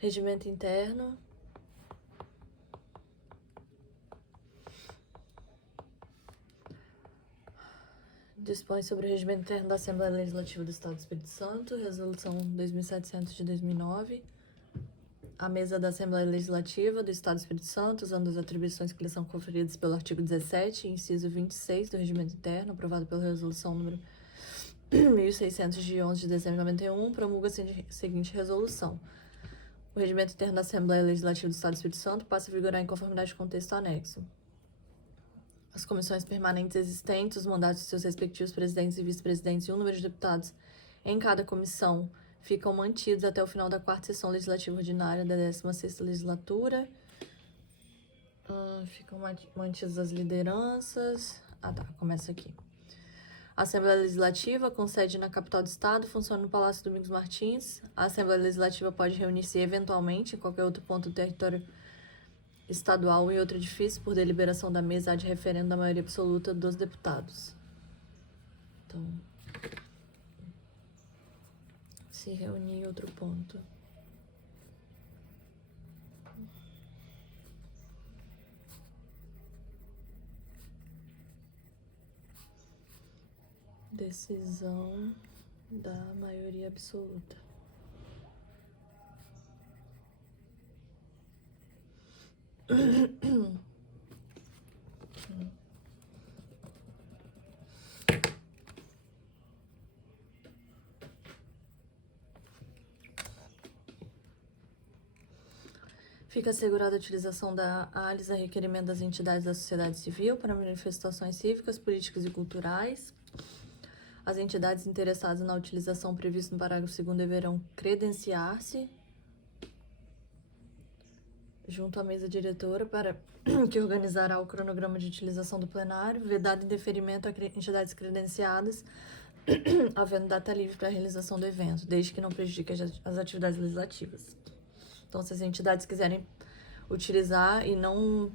Regimento interno. Dispõe sobre o regimento interno da Assembleia Legislativa do Estado do Espírito Santo, Resolução 2700 de 2009. A mesa da Assembleia Legislativa do Estado do Espírito Santo, usando as atribuições que lhe são conferidas pelo artigo 17, inciso 26 do regimento interno, aprovado pela Resolução número 1600 de 11 de dezembro de 91, promulga a seguinte resolução. O regimento interno da Assembleia Legislativa do Estado do Espírito Santo passa a vigorar em conformidade com o texto anexo. As comissões permanentes existentes, os mandatos de seus respectivos presidentes e vice-presidentes e o número de deputados em cada comissão ficam mantidos até o final da 4ª sessão legislativa ordinária da 16ª legislatura. Ficam mantidas as lideranças. Começa aqui. A Assembleia Legislativa, com sede na capital do Estado, funciona no Palácio Domingos Martins. A Assembleia Legislativa pode reunir-se eventualmente em qualquer outro ponto do território estadual ou em outro edifício por deliberação da mesa de referendo da maioria absoluta dos deputados. Então, se reunir em outro ponto. Decisão da maioria absoluta. Fica assegurada a utilização da ALIS a requerimento das entidades da sociedade civil para manifestações cívicas, políticas e culturais. As entidades interessadas na utilização prevista no parágrafo 2º deverão credenciar-se junto à mesa diretora para que organizará o cronograma de utilização do plenário, vedado indeferimento a entidades credenciadas, havendo data livre para a realização do evento, desde que não prejudique as atividades legislativas. Então, se as entidades quiserem utilizar e não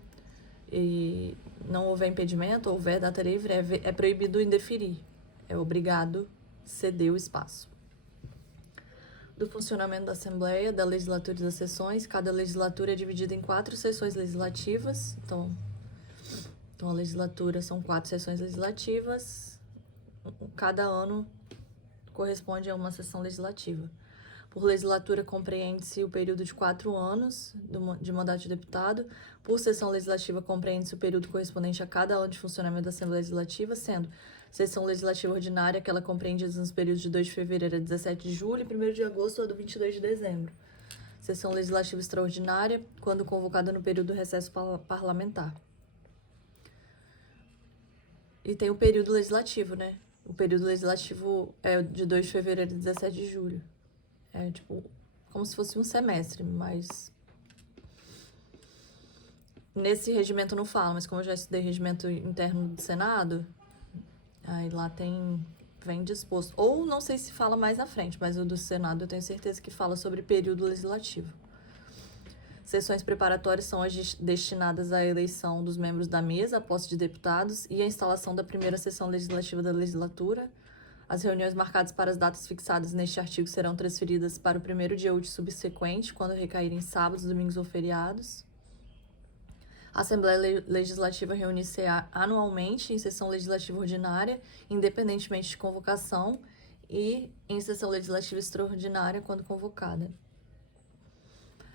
houver impedimento, houver data livre, é proibido indeferir. É obrigado ceder o espaço. Do funcionamento da Assembleia, da legislatura e das sessões, cada legislatura é dividida em 4 sessões legislativas. Então a legislatura são 4 sessões legislativas. Cada ano corresponde a uma sessão legislativa. Por legislatura, compreende-se o período de 4 anos de mandato de deputado. Por sessão legislativa, compreende-se o período correspondente a cada ano de funcionamento da Assembleia Legislativa, sendo sessão legislativa ordinária, que ela compreende nos períodos de 2 de fevereiro a 17 de julho e 1º de agosto a 22 de dezembro. Sessão legislativa extraordinária, quando convocada no período do recesso parlamentar. E tem o período legislativo, né? O período legislativo é de 2 de fevereiro a 17 de julho. É tipo, como se fosse um semestre, mas nesse regimento não fala, mas como eu já estudei regimento interno do Senado, aí lá vem disposto. Ou não sei se fala mais na frente, mas o do Senado eu tenho certeza que fala sobre período legislativo. Sessões preparatórias são as destinadas à eleição dos membros da mesa, a posse de deputados e a instalação da primeira sessão legislativa da legislatura. As reuniões marcadas para as datas fixadas neste artigo serão transferidas para o 1º dia útil subsequente, quando recaírem sábados, domingos ou feriados. A Assembleia Legislativa reúne-se anualmente em sessão legislativa ordinária, independentemente de convocação, e em sessão legislativa extraordinária, quando convocada.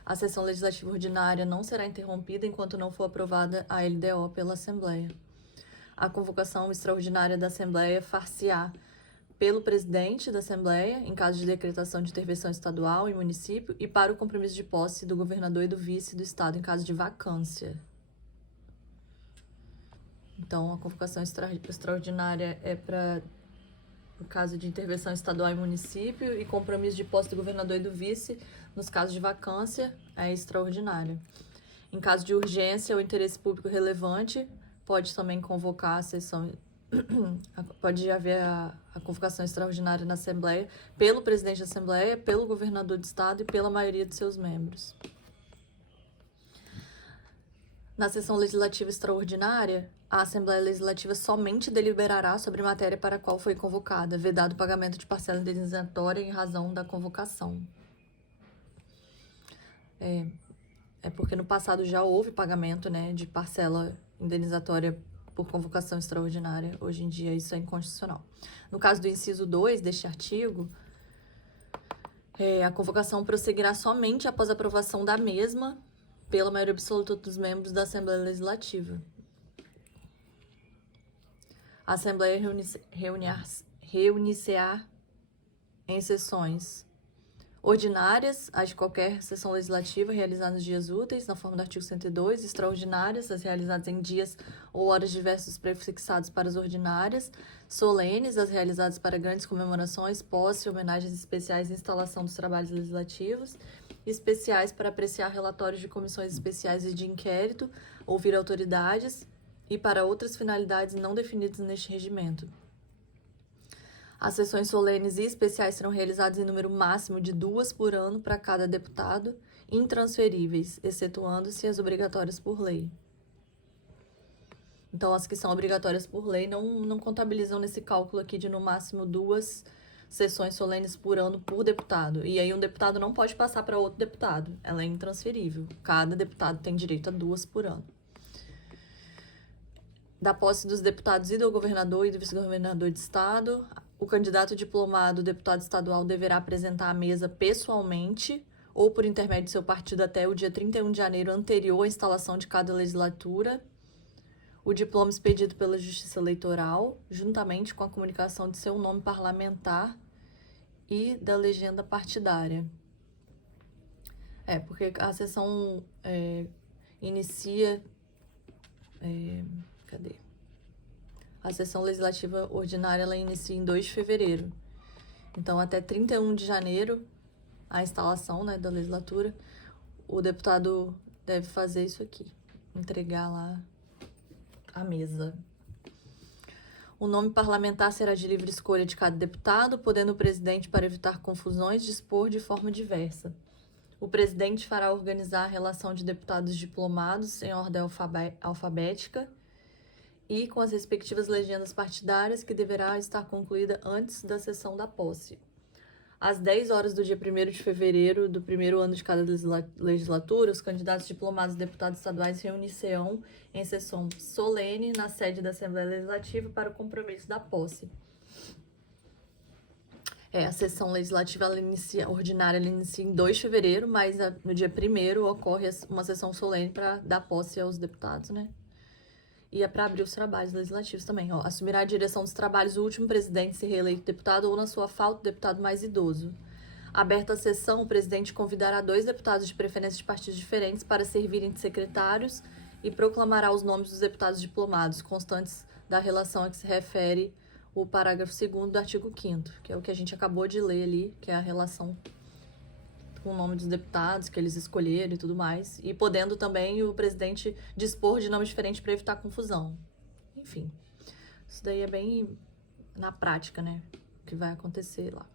A sessão legislativa ordinária não será interrompida enquanto não for aprovada a LDO pela Assembleia. A convocação extraordinária da Assembleia far-se-á pelo presidente da Assembleia, em caso de decretação de intervenção estadual e município, e para o compromisso de posse do governador e do vice do Estado, em caso de vacância. Então, a convocação extraordinária é para o caso de intervenção estadual e município, e compromisso de posse do governador e do vice, nos casos de vacância, é extraordinária. Em caso de urgência ou interesse público relevante, pode também convocar a sessão. Pode haver a convocação extraordinária na Assembleia pelo presidente da Assembleia, pelo governador do Estado e pela maioria de seus membros. Na sessão legislativa extraordinária, a Assembleia Legislativa somente deliberará sobre matéria para a qual foi convocada, vedado o pagamento de parcela indenizatória em razão da convocação. É porque no passado já houve pagamento, né, de parcela indenizatória por convocação extraordinária. Hoje em dia isso é inconstitucional. No caso do inciso 2 deste artigo, a convocação prosseguirá somente após a aprovação da mesma pela maioria absoluta dos membros da Assembleia Legislativa. A Assembleia reunir-se-á em sessões ordinárias, as de qualquer sessão legislativa realizada nos dias úteis, na forma do artigo 102, extraordinárias, as realizadas em dias ou horas diversos prefixados para as ordinárias, solenes, as realizadas para grandes comemorações, posse, homenagens especiais e instalação dos trabalhos legislativos, especiais para apreciar relatórios de comissões especiais e de inquérito, ouvir autoridades e para outras finalidades não definidas neste regimento. As sessões solenes e especiais serão realizadas em número máximo de 2 por ano para cada deputado, intransferíveis, excetuando-se as obrigatórias por lei. Então, as que são obrigatórias por lei não contabilizam nesse cálculo aqui de no máximo 2 sessões solenes por ano por deputado. E aí um deputado não pode passar para outro deputado, ela é intransferível. Cada deputado tem direito a 2 por ano. Da posse dos deputados e do governador e do vice-governador de estado, o candidato diplomado, deputado estadual, deverá apresentar à mesa pessoalmente ou por intermédio de seu partido até o dia 31 de janeiro anterior à instalação de cada legislatura o diploma expedido pela Justiça Eleitoral, juntamente com a comunicação de seu nome parlamentar e da legenda partidária. Porque a sessão inicia... cadê? A sessão legislativa ordinária ela inicia em 2 de fevereiro. Então, até 31 de janeiro, a instalação, né, da legislatura, o deputado deve fazer isso aqui, entregar lá à mesa. O nome parlamentar será de livre escolha de cada deputado, podendo o presidente, para evitar confusões, dispor de forma diversa. O presidente fará organizar a relação de deputados diplomados em ordem alfabética e com as respectivas legendas partidárias, que deverá estar concluída antes da sessão da posse. Às 10 horas do dia 1º de fevereiro do primeiro ano de cada legislatura, os candidatos diplomados e deputados estaduais reunir-se-ão em sessão solene na sede da Assembleia Legislativa para o compromisso da posse. A sessão legislativa ordinária inicia em 2 de fevereiro, mas no dia 1º ocorre uma sessão solene para dar posse aos deputados, né? E é para abrir os trabalhos legislativos também. Assumirá a direção dos trabalhos o último presidente se reeleito deputado ou, na sua falta, o deputado mais idoso. Aberta a sessão, o presidente convidará 2 deputados de preferência de partidos diferentes para servirem de secretários e proclamará os nomes dos deputados diplomados, constantes da relação a que se refere o parágrafo 2º do artigo 5º, que é o que a gente acabou de ler ali, que é a relação com o nome dos deputados que eles escolheram e tudo mais, e podendo também o presidente dispor de nomes diferentes para evitar confusão. Enfim, isso daí é bem na prática, né, o que vai acontecer lá.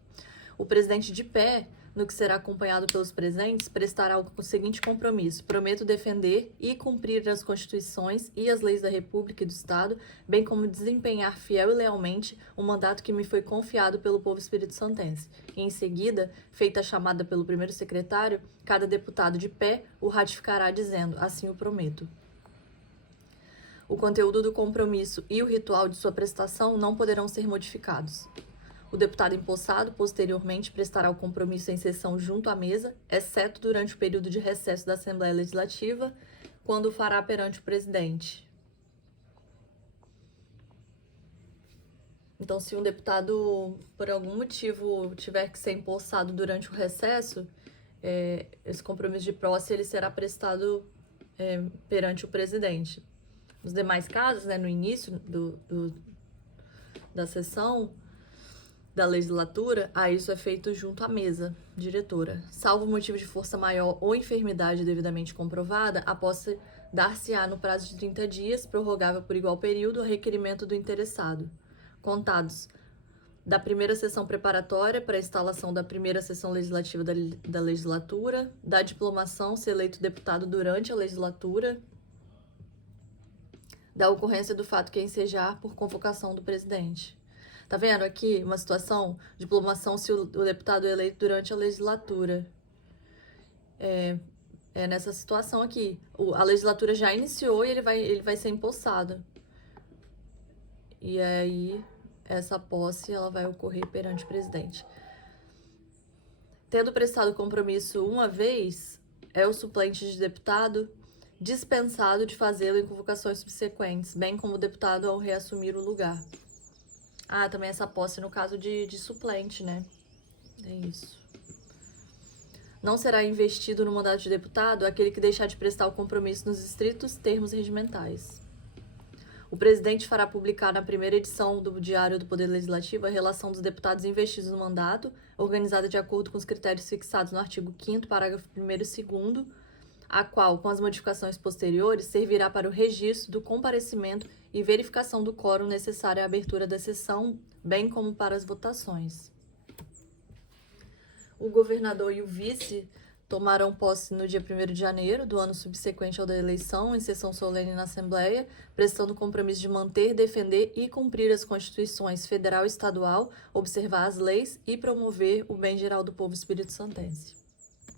O presidente de pé, no que será acompanhado pelos presentes, prestará o seguinte compromisso: prometo defender e cumprir as constituições e as leis da República e do Estado, bem como desempenhar fiel e lealmente o mandato que me foi confiado pelo povo espírito-santense. E, em seguida, feita a chamada pelo primeiro secretário, cada deputado de pé o ratificará dizendo: assim o prometo. O conteúdo do compromisso e o ritual de sua prestação não poderão ser modificados. O deputado empossado, posteriormente, prestará o compromisso em sessão junto à mesa, exceto durante o período de recesso da Assembleia Legislativa, quando o fará perante o presidente. Então, se um deputado, por algum motivo, tiver que ser empossado durante o recesso, esse compromisso de posse ele será prestado perante o presidente. Nos demais casos, né, no início da sessão da legislatura, isso é feito junto à mesa diretora. Salvo motivo de força maior ou enfermidade devidamente comprovada, a posse dar-se-á no prazo de 30 dias, prorrogável por igual período, a requerimento do interessado, contados da primeira sessão preparatória para a instalação da primeira sessão legislativa da legislatura, da diplomação, se eleito deputado durante a legislatura, da ocorrência do fato que ensejar por convocação do presidente. Tá vendo aqui uma situação? Diplomação se o deputado é eleito durante a legislatura. É nessa situação aqui. A legislatura já iniciou e ele vai ser empossado. E aí, essa posse ela vai ocorrer perante o presidente. Tendo prestado compromisso uma vez, é o suplente de deputado dispensado de fazê-lo em convocações subsequentes, bem como o deputado ao reassumir o lugar. Ah, também essa posse no caso de suplente, né? É isso. Não será investido no mandato de deputado aquele que deixar de prestar o compromisso nos estritos termos regimentais. O presidente fará publicar na primeira edição do Diário do Poder Legislativo a relação dos deputados investidos no mandato, organizada de acordo com os critérios fixados no artigo 5º, parágrafo 1º e 2º, a qual, com as modificações posteriores, servirá para o registro do comparecimento e verificação do quórum necessário à abertura da sessão, bem como para as votações. O governador e o vice tomarão posse no dia 1º de janeiro do ano subsequente ao da eleição, em sessão solene na Assembleia, prestando o compromisso de manter, defender e cumprir as constituições federal e estadual, observar as leis e promover o bem geral do povo espírito-santense.